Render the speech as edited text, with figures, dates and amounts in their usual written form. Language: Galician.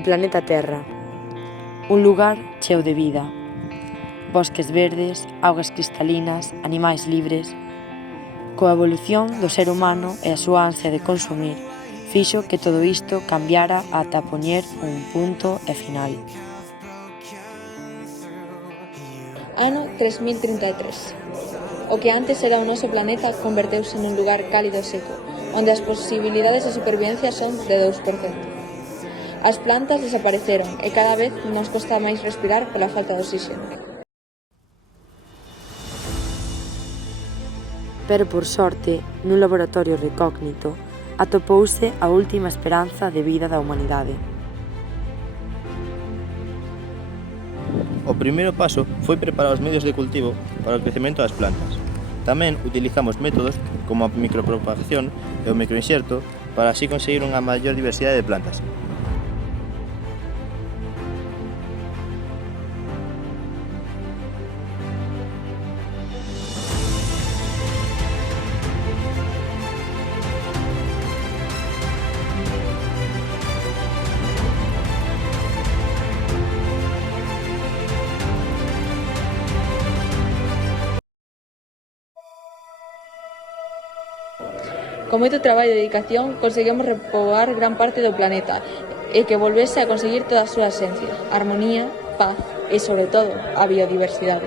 o planeta Terra. Un lugar cheo de vida. Bosques verdes, augas cristalinas, animais libres. Coa evolución do ser humano e a súa ansia de consumir, fixo que todo isto cambiara ata poñer un punto e final. Ano 3033. O que antes era o noso planeta converteuse nun lugar cálido e seco, onde as posibilidades de supervivencia son de 2%. As plantas desapareceron e cada vez nos costa máis respirar pola falta de oxígeno. Pero por sorte, nun laboratorio recógnito, atopouse a última esperanza de vida da humanidade. O primeiro paso foi preparar os medios de cultivo para o crecemento das plantas. Tamén utilizamos métodos como a micropropagación e o microinxerto para así conseguir unha maior diversidade de plantas. Con moito traballo e dedicación conseguimos repoboar gran parte do planeta e que volvese a conseguir toda a súa esencia, armonía, paz e, sobre todo, a biodiversidade.